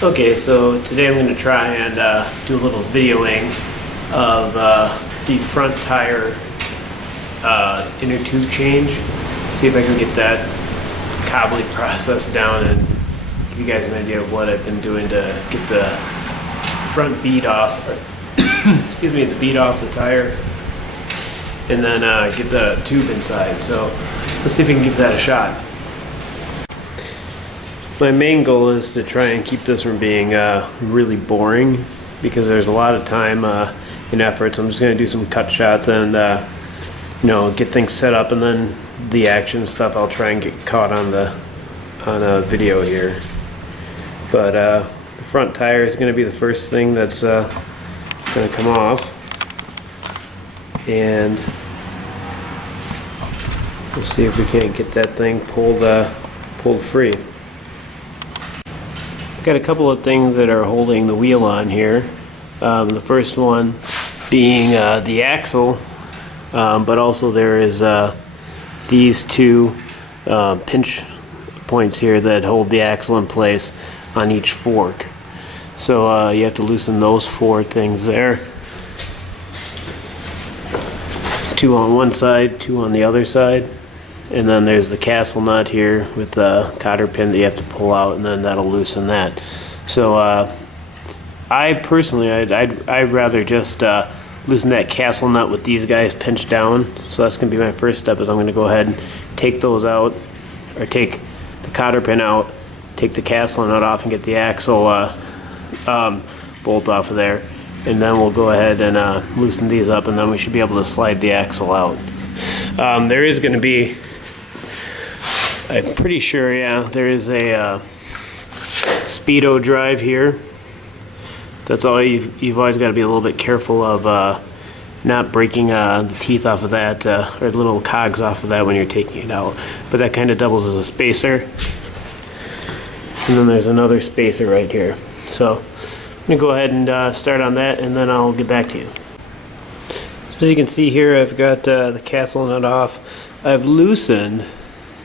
Okay, so today I'm going to try and do a little videoing of the front tire inner tube change. See if I can get that cobbly process down and give you guys an idea of what I've been doing to get the front bead off, or excuse me, the bead off the tire, and then get the tube inside. So let's see if we can give that a shot. My main goal is to try and keep this from being really boring, because there's a lot of time and effort. So I'm just going to do some cut shots and get things set up, and then the action stuff I'll try and get caught on a video here. But the front tire is going to be the first thing that's going to come off, and we'll see if we can't get that thing pulled free. Got a couple of things that are holding the wheel on here. The first one being the axle, but also there is these two pinch points here that hold the axle in place on each fork. So you have to loosen those four things there. Two on one side, two on the other side. And then there's the castle nut here with the cotter pin that you have to pull out, and then that'll loosen that. So I personally, I'd rather just loosen that castle nut with these guys pinched down. So that's going to be my first step, is I'm going to go ahead and take those out, or take the cotter pin out, take the castle nut off, and get the axle bolt off of there. And then we'll go ahead and loosen these up, and then we should be able to slide the axle out. There is going to be, I'm pretty sure, yeah, there is a Speedo drive here. That's all. You've always got to be a little bit careful of not breaking the teeth off of that, or the little cogs off of that when you're taking it out. But that kind of doubles as a spacer. And then there's another spacer right here. So I'm going to go ahead and start on that, and then I'll get back to you. So as you can see here, I've got the castle nut off. I've loosened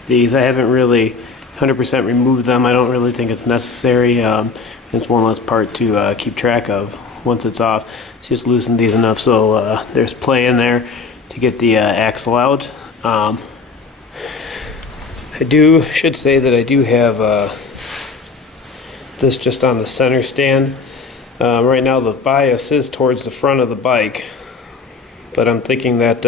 these. I haven't really 100% removed them. I don't really think it's necessary. It's one less part to keep track of once it's off. So just loosen these enough so there's play in there to get the axle out. I should say that I do have this just on the center stand. Right now the bias is towards the front of the bike, but I'm thinking that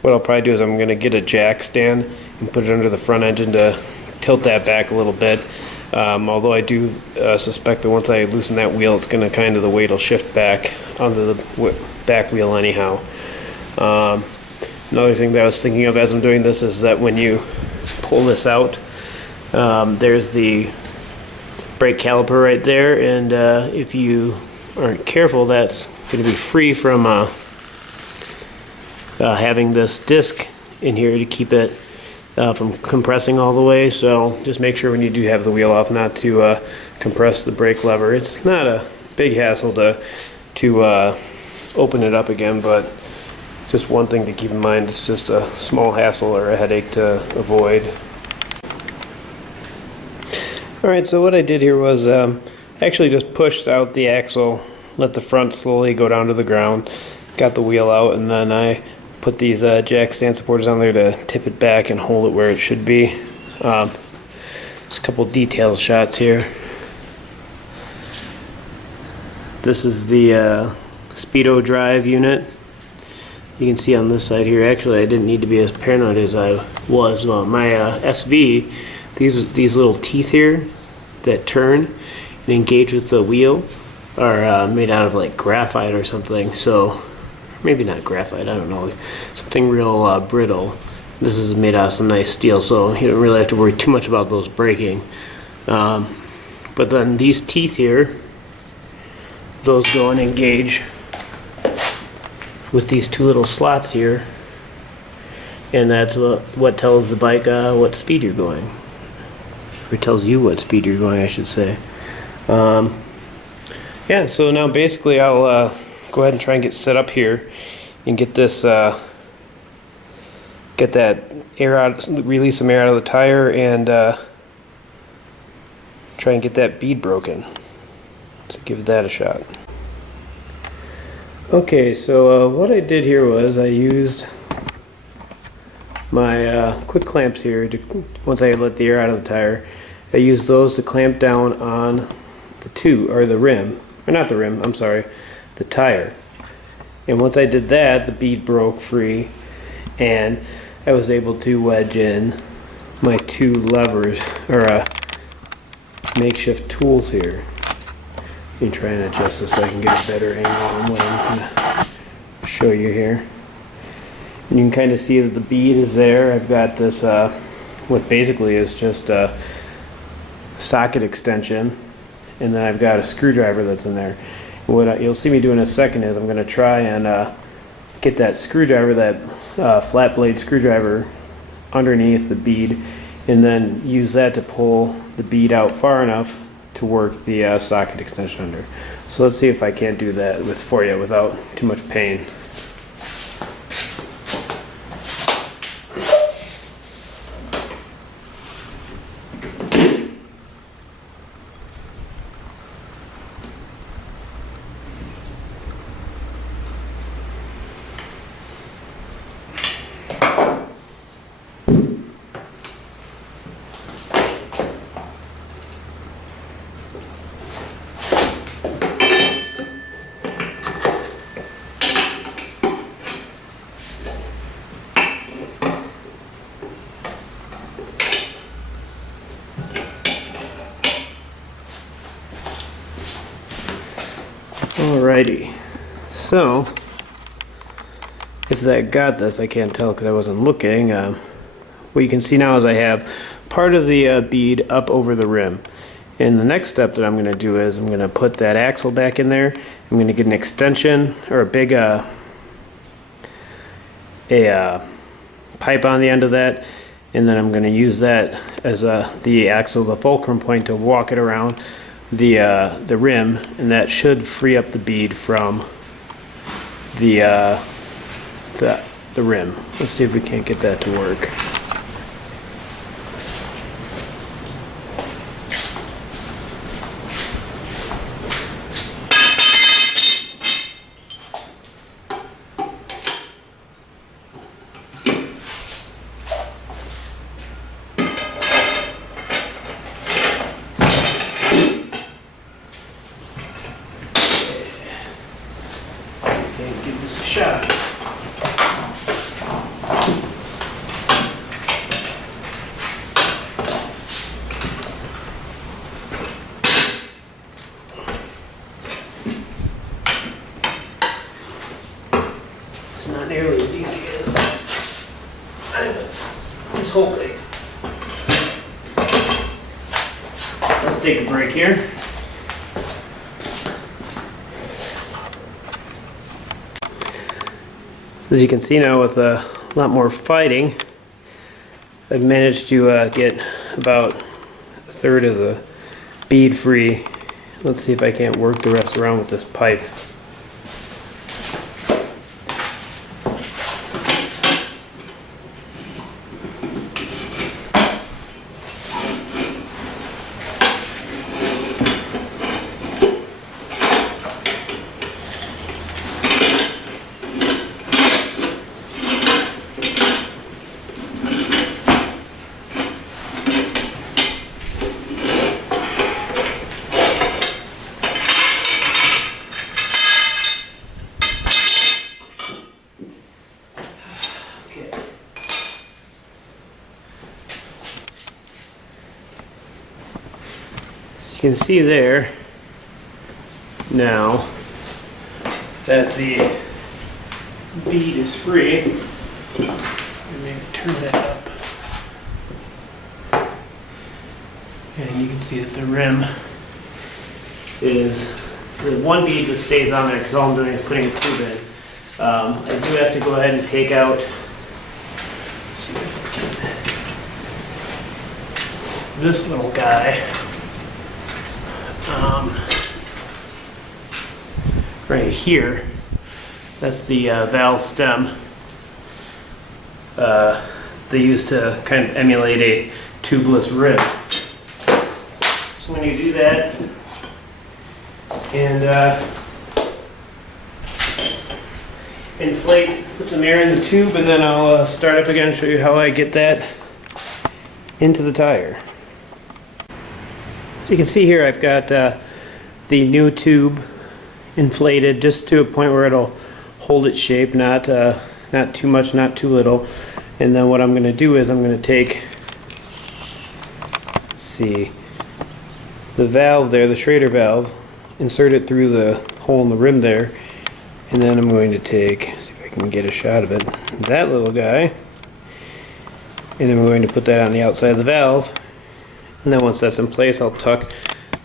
what I'll probably do is I'm going to get a jack stand and put it under the front engine to tilt that back a little bit. Although I do suspect that once I loosen that wheel, it's going to the weight will shift back onto the back wheel anyhow. Another thing that I was thinking of as I'm doing this is that when you pull this out, there's the brake caliper right there, and if you aren't careful, that's going to be free from having this disc in here to keep it from compressing all the way. So just make sure when you do have the wheel off not to compress the brake lever. It's not a big hassle to open it up again, but just one thing to keep in mind. It's just a small hassle or a headache to avoid. Alright, so what I did here was actually just pushed out the axle, let the front slowly go down to the ground, got the wheel out, and then I put these jack stand supporters on there to tip it back and hold it where it should be. Just a couple detail shots here. This is the Speedo drive unit. You can see on this side here, actually I didn't need to be as paranoid as I was. My SV, these little teeth here that turn and engage with the wheel are made out of like graphite or something. So maybe not graphite, I don't know, something real brittle. This is made out of some nice steel, so you don't really have to worry too much about those breaking. But then these teeth here, those go and engage with these two little slots here, and that's what tells the bike what speed you're going. Or tells you what speed you're going, I should say. Yeah, so now basically I'll go ahead and try and get set up here and get this get that air out, release some air out of the tire, and try and get that bead broken. So give that a shot. Okay, so what I did here was I used my quick clamps here to, once I let the air out of the tire, I used those to clamp down on the tube, or the rim, or not the rim, I'm sorry, the tire. And once I did that, the bead broke free and I was able to wedge in my two levers, or makeshift tools here. Let me try and adjust this so I can get a better angle on what I'm going to show you here. And you can kind of see that the bead is there. I've got this, what basically is just a socket extension, and then I've got a screwdriver that's in there. And what you'll see me do in a second is I'm going to try and get that screwdriver, that flat blade screwdriver, underneath the bead, and then use that to pull the bead out far enough to work the socket extension under. So let's see if I can't do that for you without too much pain. Alrighty, so if that got this, I can't tell because I wasn't looking. What you can see now is I have part of the bead up over the rim. And the next step that I'm going to do is I'm going to put that axle back in there. I'm going to get an extension, or a big pipe on the end of that, and then I'm going to use that as the axle, the fulcrum point, to walk it around the rim, and that should free up the bead from the rim. Let's see if we can't get that to work. Give this a shot. It's not nearly as easy as I was hoping. Let's take a break here. So as you can see now, with a lot more fighting, I've managed to get about a third of the bead free. Let's see if I can't work the rest around with this pipe. You can see there now that the bead is free. Maybe turn that up, and you can see that the rim is the one bead that stays on there because all I'm doing is putting a tube in. I do have to go ahead and take out. Let's see if I can. This little guy. Right here, that's the valve stem they use to kind of emulate a tubeless rim. So when you do that, and inflate, put some air in the tube, and then I'll start up again and show you how I get that into the tire. So you can see here I've got the new tube inflated just to a point where it'll hold its shape, not too much, not too little. And then what I'm going to do is I'm going to take, let's see, the valve there, the Schrader valve, insert it through the hole in the rim there, and then I'm going to take, see if I can get a shot of it, that little guy, and I'm going to put that on the outside of the valve. And then once that's in place, I'll tuck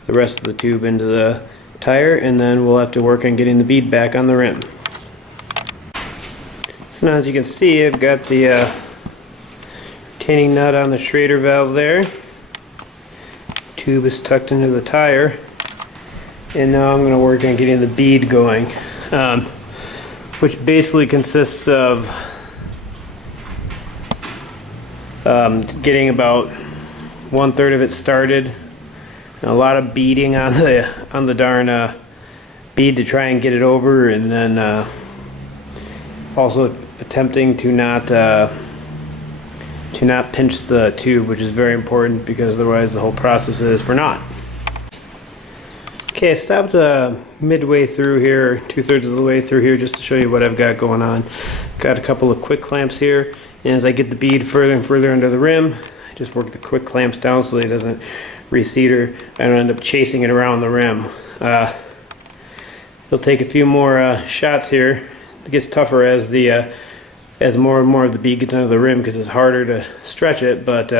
the rest of the tube into the tire, and then we'll have to work on getting the bead back on the rim. So now as you can see, I've got the retaining nut on the Schrader valve there. Tube is tucked into the tire, and now I'm going to work on getting the bead going, which basically consists of getting about 1/3 of it started, and a lot of beading on the darn bead to try and get it over, and then also attempting to not pinch the tube, which is very important because otherwise the whole process is for naught. Okay, I stopped midway through here, 2/3 of the way through here, just to show you what I've got going on. Got a couple of quick clamps here, and as I get the bead further and further under the rim, I just work the quick clamps down so that it doesn't recede or I don't end up chasing it around the rim. It'll take a few more shots here. It gets tougher as as more and more of the bead gets under the rim because it's harder to stretch it, but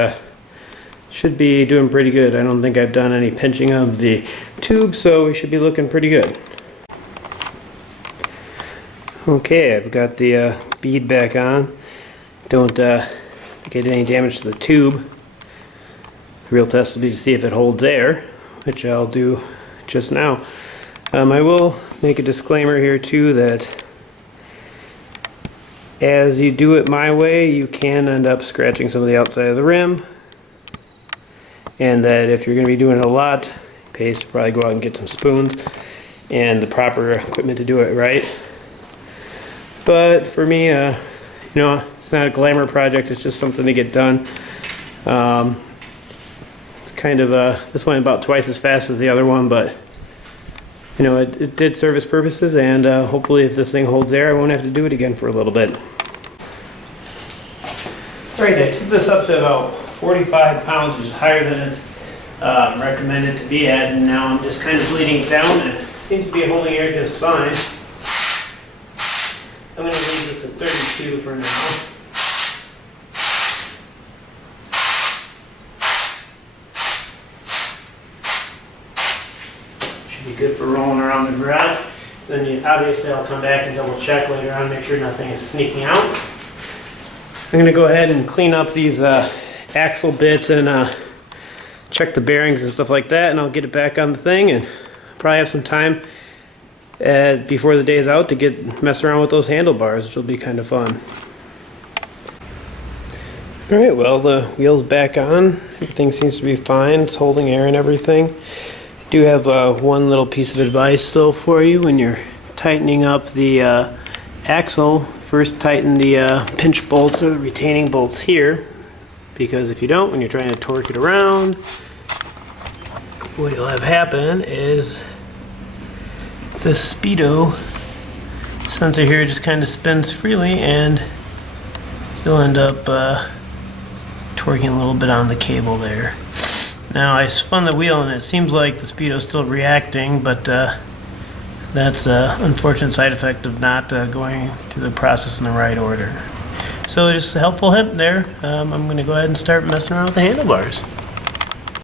should be doing pretty good. I don't think I've done any pinching of the tube, so we should be looking pretty good. Okay, I've got the bead back on. Don't think I did any damage to the tube. The real test will be to see if it holds air, which I'll do just now. I will make a disclaimer here too that as you do it my way, you can end up scratching some of the outside of the rim, and that if you're going to be doing it a lot, pays to probably go out and get some spoons and the proper equipment to do it right. But for me, you know, it's not a glamour project, it's just something to get done. It's kind of this went about twice as fast as the other one, but you know, it did serve its purposes, and hopefully if this thing holds air, I won't have to do it again for a little bit. Alright, I took this up to about 45 pounds, which is higher than it's recommended to be at, and now I'm just kind of bleeding it down, and it seems to be holding air just fine. I'm going to leave this at 32 for now. Good for rolling around the garage. Then obviously I'll come back and double check later on, make sure nothing is sneaking out. I'm going to go ahead and clean up these axle bits and check the bearings and stuff like that, and I'll get it back on the thing, and probably have some time before the day is out to mess around with those handlebars, which will be kind of fun. Alright, well, the wheel's back on. Everything seems to be fine. It's holding air and everything. I do have one little piece of advice though for you when you're tightening up the axle. First tighten the pinch bolts or the retaining bolts here, because if you don't, when you're trying to torque it around, what you'll have happen is this Speedo sensor here just kind of spins freely, and you'll end up torquing a little bit on the cable there. Now I spun the wheel and it seems like the Speedo is still reacting, but that's an unfortunate side effect of not going through the process in the right order. So just a helpful hint there. I'm going to go ahead and start messing around with the handlebars.